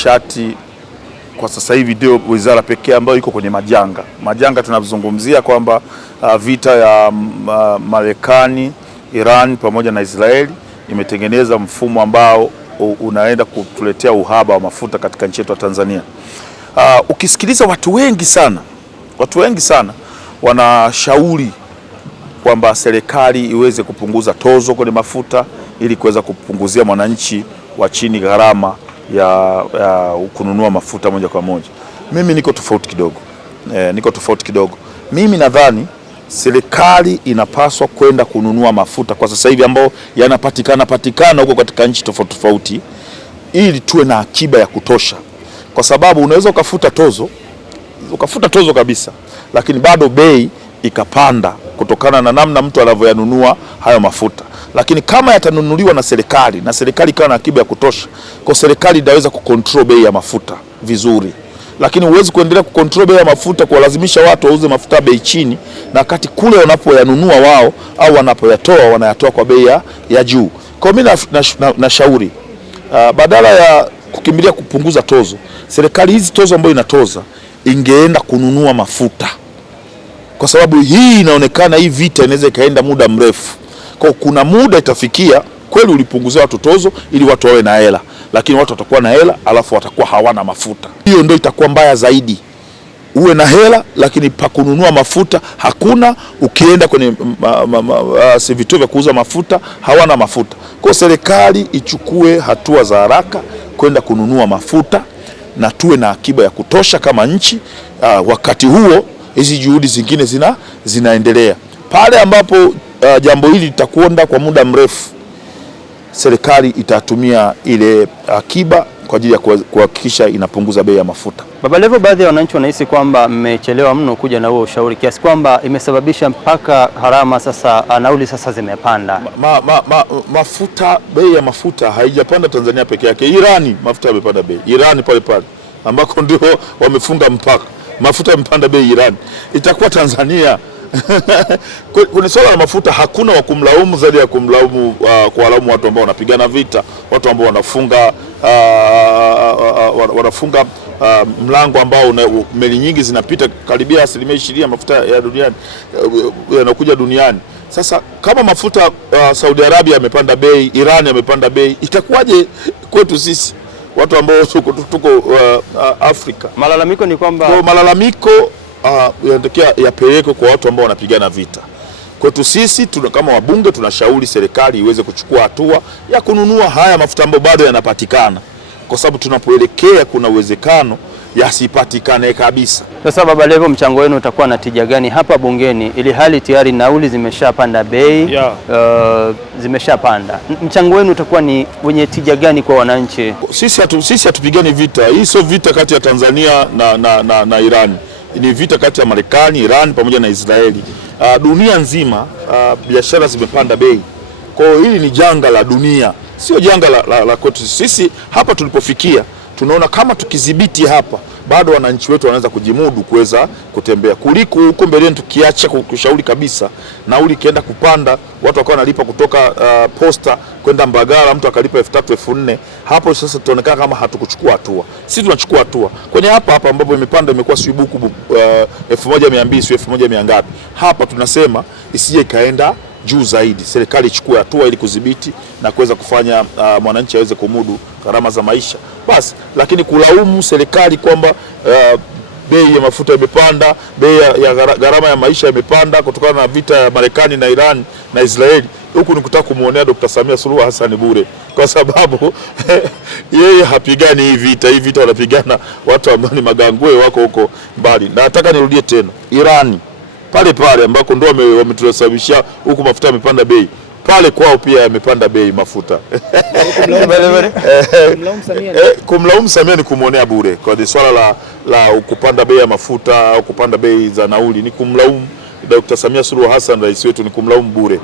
nishati kwa sasa hivi ndio wizara pekee ambayo iko kwenye majanga tunazungumzia kwamba vita ya Marekani, Iran pamoja na Israeli imetengeneza mfumo ambao unaenda kutuletea uhaba wa mafuta katika nchi yetu ya Tanzania. Ukisikiliza watu wengi sana wanashauri kwamba serikali iweze kupunguza tozo kwenye mafuta ili kuweza kupunguzia mwananchi wa chini gharama ya kununua mafuta moja kwa moja. Mimi niko tofauti kidogo. Mimi nadhani serikali inapaswa kwenda kununua mafuta kwa sasa hivi ambao yanapatikana huko katika nchi tofauti ili tuwe na akiba ya kutosha, kwa sababu unaweza ukafuta tozo kabisa, lakini bado bei ikapanda kutokana na namna mtu anavyoyanunua hayo mafuta. Lakini kama yatanunuliwa na serikali ikawa na akiba ya kutosha, kwa serikali inaweza kucontrol bei ya mafuta vizuri. Lakini huwezi kuendelea kucontrol bei ya mafuta kuwalazimisha watu wauze mafuta bei chini, na wakati kule wanapoyanunua wao au wanapoyatoa wanayatoa kwa bei ya juu. Kwa mimi nashauri badala ya kukimbilia kupunguza tozo, serikali hizi tozo ambayo inatoza ingeenda kununua mafuta, kwa sababu hii inaonekana hii vita inaweza ikaenda muda mrefu. Kwa kuna muda itafikia kweli ulipunguzia watu tozo ili watu wawe na hela, lakini watu watakuwa na hela alafu watakuwa hawana mafuta. Hiyo ndio itakuwa mbaya zaidi. Uwe na hela lakini pa kununua mafuta hakuna, ukienda kwenye vituo vya kuuza mafuta hawana mafuta. Kwa serikali ichukue hatua za haraka kwenda kununua mafuta na tuwe na akiba ya kutosha kama nchi. Wakati huo hizi juhudi zingine zinaendelea. Pale ambapo jambo hili litakwenda kwa muda mrefu, serikali itatumia ile akiba kwa ajili ya kuhakikisha inapunguza bei ya mafuta. Baba Levo, baadhi ya wananchi wanahisi kwamba mmechelewa mno kuja na huo ushauri kiasi kwamba imesababisha mpaka gharama sasa, nauli sasa zimepanda. Mafuta, bei ya mafuta haijapanda Tanzania peke yake. Irani mafuta yamepanda bei. Irani pale ambako ndio wamefunga mpaka, mafuta yamepanda bei Irani. Itakuwa Tanzania kwenye swala la mafuta hakuna wa kumlaumu zaidi ya kuwalaumu watu ambao wanapigana vita, watu ambao wanafunga mlango ambao meli nyingi zinapita karibia 20% ya mafuta ya duniani yanakuja duniani. Sasa kama mafuta Saudi Arabia yamepanda bei, Iran yamepanda bei, itakuwaje kwetu sisi watu ambao tuko Afrika? Malalamiko ni kwamba yanatakiwa yapelekwe kwa watu ambao wanapigana vita. Kwetu sisi kama wabunge tunashauri serikali iweze kuchukua hatua ya kununua haya mafuta ambayo bado yanapatikana, kwa sababu tunapoelekea kuna uwezekano yasipatikane kabisa. Sasa Baba Levo, mchango wenu utakuwa na tija gani hapa bungeni ili hali tayari nauli zimeshapanda bei? Zimeshapanda. Mchango wenu utakuwa ni wenye tija gani kwa wananchi? Sisi hatupigani vita. Hii sio vita kati ya Tanzania na Iran. Ni vita kati ya Marekani, Iran pamoja na Israeli. Dunia nzima biashara zimepanda bei. Kwa hiyo hili ni janga la dunia, sio janga la kwetu. Sisi hapa tulipofikia tunaona kama tukidhibiti hapa bado wananchi wetu wanaweza kujimudu kuweza kutembea, kuliko huko mbeleni tukiacha kushauri kabisa nauli kienda kupanda, watu wakawa wanalipa kutoka Posta kwenda Mbagala, mtu akalipa 3,000 4,000. Hapo sasa tunaonekana kama hatukuchukua hatua. Sisi tunachukua hatua kwenye hapa ambapo imepanda, imekuwa sibuku 1200 sio 1000 ngapi. Hapa tunasema isije ikaenda juu zaidi, serikali ichukue hatua ili kudhibiti na kuweza kufanya mwananchi aweze kumudu gharama za maisha basi. Lakini kulaumu serikali kwamba bei ya mafuta imepanda, bei ya gharama ya maisha imepanda kutokana na vita ya Marekani na Iran na Israeli, huku ni kutaka kumuonea Dr. Samia Suluhu Hassan bure, kwa sababu yeye hapigani hii vita. Hii vita wanapigana watu ambao ni magangwe wako huko mbali. Na nataka nirudie tena, Irani pale ambako ndio wametusababishia huku mafuta yamepanda bei, pale kwao pia yamepanda bei mafuta. Kumlaumu Samia ni kumuonea bure. Kwa swala la kupanda bei ya mafuta au kupanda bei za nauli ni kumlaumu Dr. Samia Suluhu Hassan, rais wetu, ni kumlaumu bure.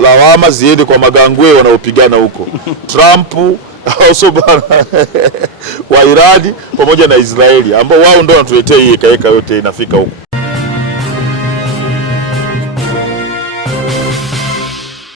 Lawama ziende kwa magangwe wanaopigana huko Trump wa Irani pamoja na Israeli, ambao wao ndio wanatuletea hii ekaeka yote inafika huko.